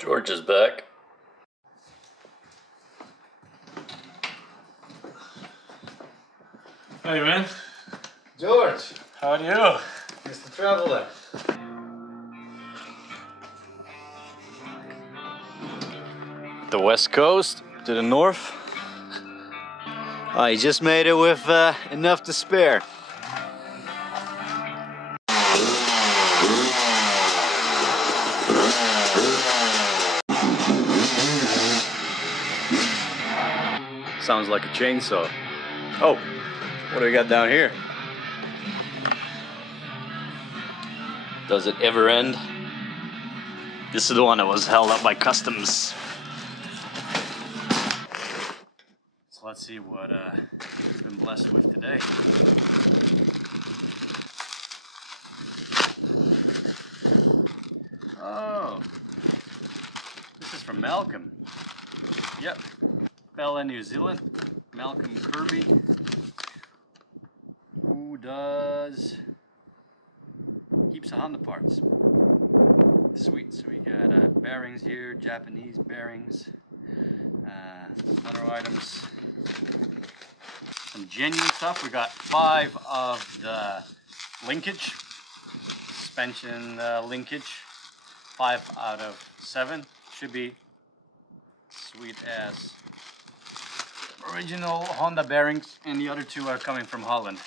George is back. Hey man. George! How are you? Mr. Traveler. The west coast to the north. I just made it with enough to spare. Sounds like a chainsaw. Oh, what do we got down here? Does it ever end? This is the one that was held up by customs. So let's see what we've been blessed with today. Oh, this is from Malcolm. Yep, fella in New Zealand, Malcolm Kirby, who does heaps of Honda parts. Sweet, so we got bearings here, Japanese bearings, other items, some genuine stuff. We got 5 of the linkage, suspension linkage, 5 out of 7. Should be sweet as original Honda bearings, and the other 2 are coming from Holland.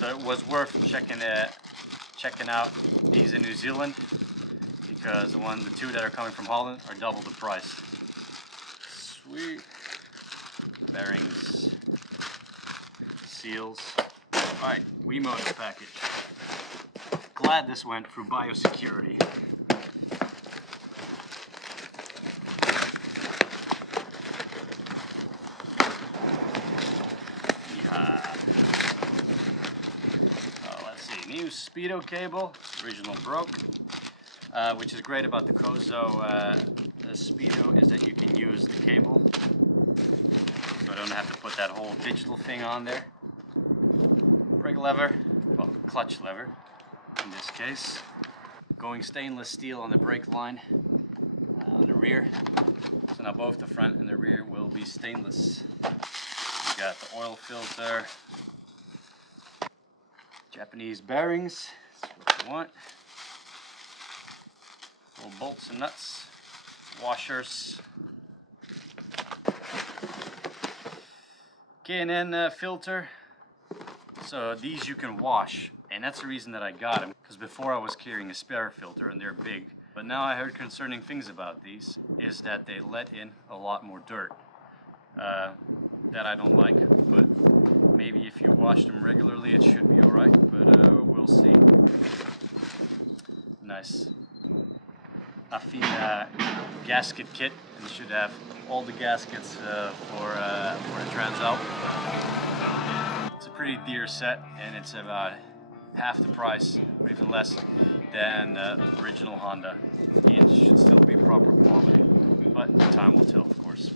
So it was worth checking out these in New Zealand, because the 2 that are coming from Holland are double the price. Sweet. Bearings, seals. Alright, Wiimoto package. Glad this went through biosecurity. Yeah. Let's see, new Speedo cable, original broke. Which is great about the Kozo Speedo is that you can use the cable, so I don't have to put that whole digital thing on there. Brake lever, well, clutch lever in this case. Going stainless steel on the brake line on the rear. So now both the front and the rear will be stainless. We got the oil filter, Japanese bearings, that's what you want. Little bolts and nuts, washers, K&N filter. So these you can wash, and that's the reason that I got them, because before I was carrying a spare filter and they're big. But now I heard concerning things about these is that they let in a lot more dirt that I don't like, but maybe if you wash them regularly it should be alright, but we'll see. Nice Affina gasket kit, and should have all the gaskets for the Transalp. It's a pretty dear set, and it's about half the price, or even less, than the original Honda. And it should still be proper quality, but time will tell, of course.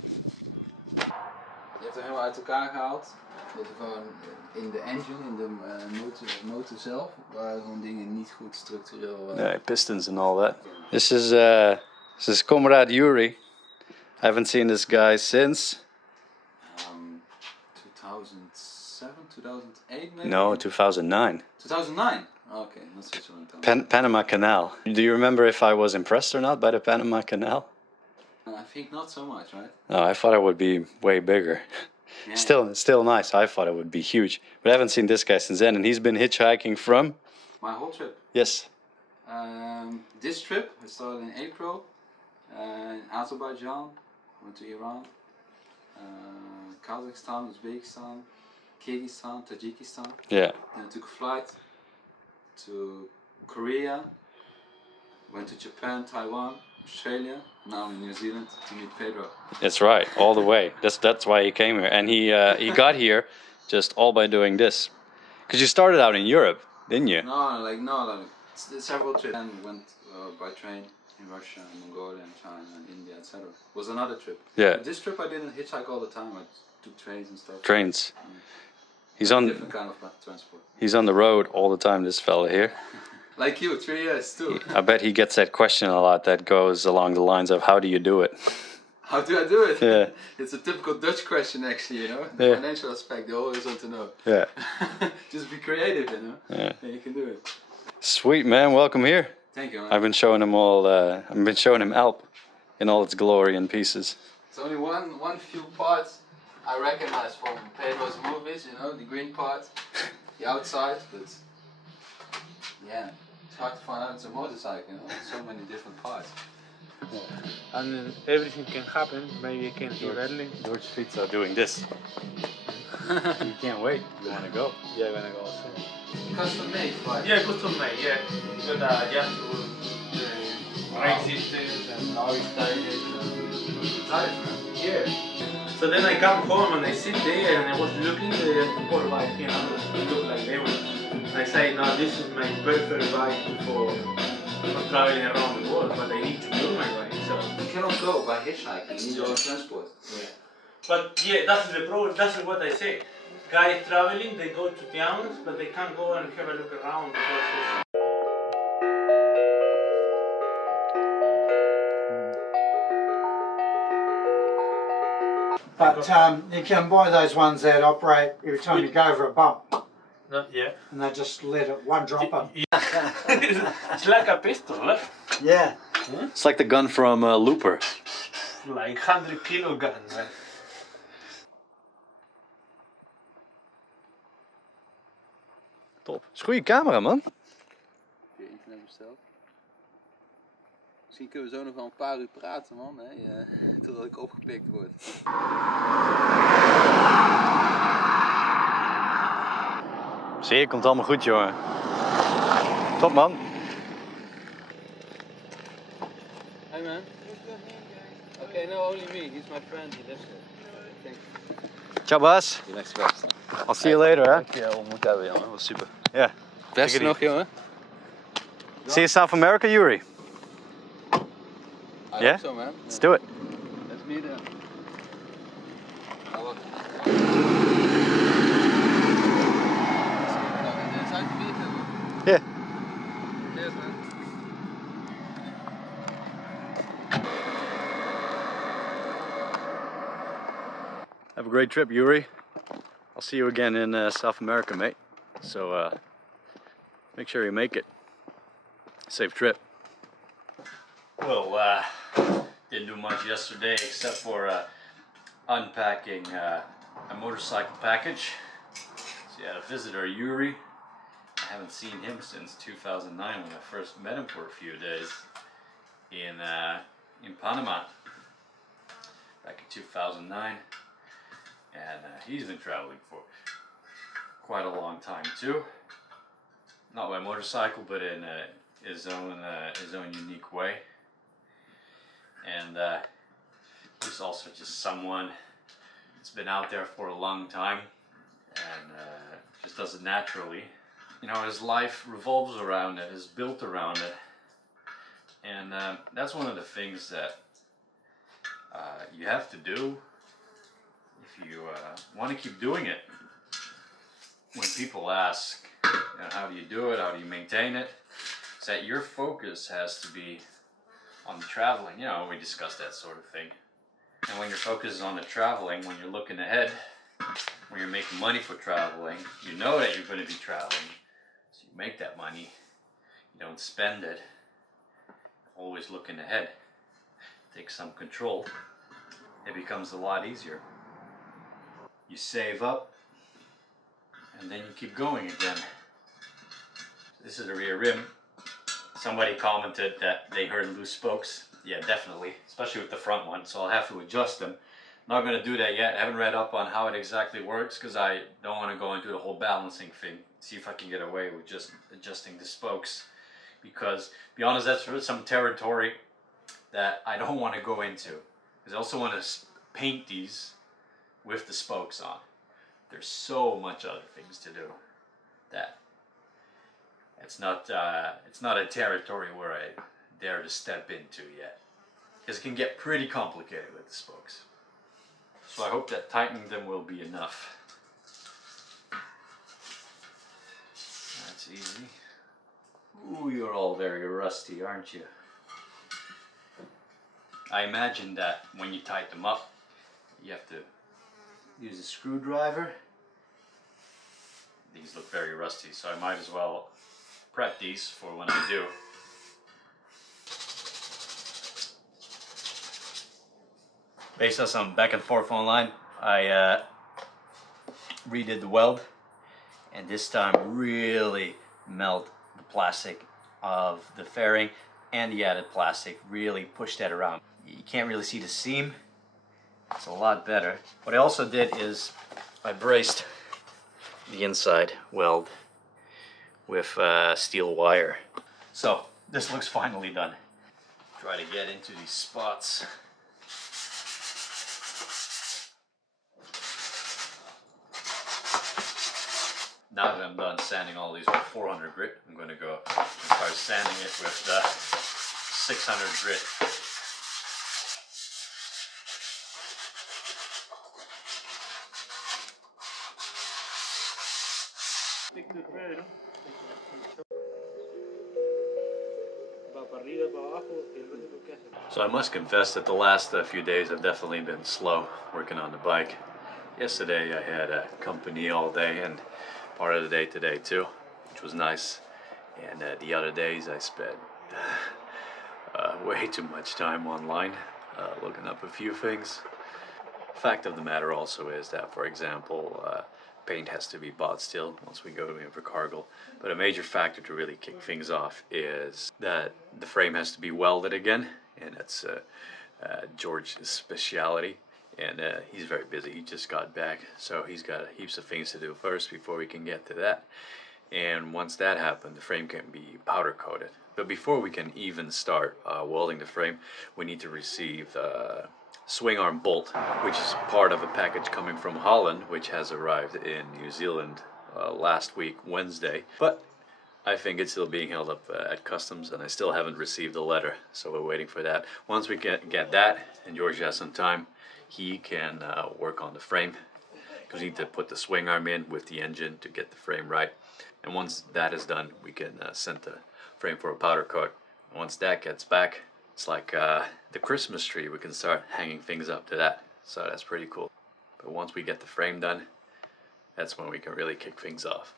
Je hebt er helemaal uit elkaar gehaald. Dat er gewoon in de engine, in de motor zelf, waren gewoon dingen niet goed structureel. Yeah, pistons and all that. This is Comrade Yuri. I haven't seen this guy since 2007, 2008 maybe? No, 2009. 2009? Okay, that's such a long time. Panama Canal. Do you remember if I was impressed or not by the Panama Canal? I think not so much, right? No, I thought it would be way bigger. Yeah. Still nice. I thought it would be huge, but I haven't seen this guy since then. And he's been hitchhiking from my whole trip. Yes. This trip I started in April in Azerbaijan, went to Iran, Kazakhstan, Uzbekistan, Kyrgyzstan, Tajikistan. Yeah. Then I took a flight to Korea, went to Japan, Taiwan, Australia. Now I'm in New Zealand to meet Pedro. That's right, all the way. That's why he came here, and he got here just all by doing this. Because you started out in Europe, didn't you? No, several trips. And went by train in Russia, Mongolia, China, and India, etc. Was another trip. Yeah. But this trip I didn't hitchhike all the time. I took trains and stuff. Trains. He's on different kind of transport. He's on the road all the time. This fella here. Like you, 3 years too. I bet he gets that question a lot that goes along the lines of, how do you do it? How do I do it? Yeah. It's a typical Dutch question actually, you know? The financial aspect, they always want to know. Yeah. Just be creative, you know? Yeah. And you can do it. Sweet, man. Welcome here. Thank you, man. I've been showing him all, I've been showing him Alp in all its glory and pieces. It's only one few parts I recognize from Pedro's movies, you know, the green part, the outside, but yeah, it's hard to find out it's a motorcycle, you know, so many different parts. Yeah. And everything can happen. Maybe you can hear early. George Streets are doing this. You can't wait. You want to go? Yeah, I'm gonna go also. Custom made, right? Yeah, custom made. Yeah, you got just the brake systems and all this Nice, man. Yeah. So then I come home and I sit there and I was looking at the motorbike, you know, it looked like they were. I say, no, this is my perfect bike for traveling around the world, but I need to build my bike. So You cannot go by hitchhiking, you need your own transport. yeah. But yeah, that's the problem. That's what I say. Guys traveling, they go to towns, but they can't go and have a look around because it's But you can buy those ones that operate every time you go over a bump, not yeah. and they just let it one drop up. It's like a pistol, right? Yeah. It's like the gun from Looper. Like 100-kilo gun, right? Top. Is een goede camera, man. Heb je internet besteld? Misschien kunnen we zo nog wel een paar uur praten, man, hè? Totdat ik opgepikt word. Zie je, komt allemaal goed, jongen. Top, man. Hey, man. Okay, no, only me. He's my friend. He lives here. Thank you. Ciao, Bas. Die next best. I'll see you later, hè? Je ontmoet hebben, jongen. Dat was super. Ja. Beste nog, jongen. See you South America, Yuri. I Yeah? hope so, man. Let's do it. Let's meet him. Inside the vehicle. Yeah. Cheers, man. Have a great trip, Yuri. I'll see you again in South America, mate. So make sure you make it. Safe trip. Well, didn't do much yesterday except for unpacking a motorcycle package. So you had a visitor, Yuri. I haven't seen him since 2009 when I first met him for a few days in Panama back in 2009. And he's been traveling for quite a long time too. Not by motorcycle, but in his own unique way. And he's also just someone that's been out there for a long time and just does it naturally. You know, his life revolves around it, is built around it. And that's one of the things that you have to do if you want to keep doing it. When people ask, you know, how do you do it, how do you maintain it, it's that your focus has to be on the traveling. You know, we discussed that sort of thing. And when your focus is on the traveling, when you're looking ahead, when you're making money for traveling, you know that you're going to be traveling. So you make that money, you don't spend it, always looking ahead. Take some control, it becomes a lot easier. You save up, and then you keep going again. This is the rear rim. Somebody commented that they heard loose spokes. Yeah, definitely, especially with the front one, so I'll have to adjust them. Not going to do that yet. I haven't read up on how it exactly works because I don't want to go into the whole balancing thing. See if I can get away with just adjusting the spokes. Because, to be honest, that's some territory that I don't want to go into. Because I also want to paint these with the spokes on. There's so much other things to do that it's not a territory where I dare to step into yet, because it can get pretty complicated with the spokes. So I hope that tightening them will be enough. That's easy. Ooh, you're all very rusty, aren't you? I imagine that when you tighten them up, you have to use a screwdriver. These look very rusty, so I might as well prep these for when I do. Based on some back and forth online, I redid the weld, and this time really melt the plastic of the fairing and the added plastic, really push that around. You can't really see the seam. It's a lot better. What I also did is I braced the inside weld with steel wire. So this looks finally done. Try to get into these spots. Now that I'm done sanding all these with 400 grit, I'm going to go and start sanding it with 600 grit. So I must confess that the last few days have definitely been slow working on the bike. Yesterday I had company all day and part of the day today too, which was nice. And the other days I spent way too much time online looking up a few things. Fact of the matter also is that, for example, paint has to be bought still once we go in for cargo. But a major factor to really kick things off is that the frame has to be welded again, and that's George's speciality. And he's very busy. He just got back, so he's got heaps of things to do first before we can get to that. And once that happens, the frame can be powder coated. But before we can even start welding the frame, we need to receive swing arm bolt, which is part of a package coming from Holland, which has arrived in New Zealand last week, Wednesday. But I think it's still being held up at customs, and I still haven't received a letter, so we're waiting for that. Once we get that, and George has some time, he can work on the frame, because we need to put the swing arm in with the engine to get the frame right. And once that is done, we can send the frame for a powder coat. And once that gets back, it's like the Christmas tree. We can start hanging things up to that. So that's pretty cool. But once we get the frame done, that's when we can really kick things off.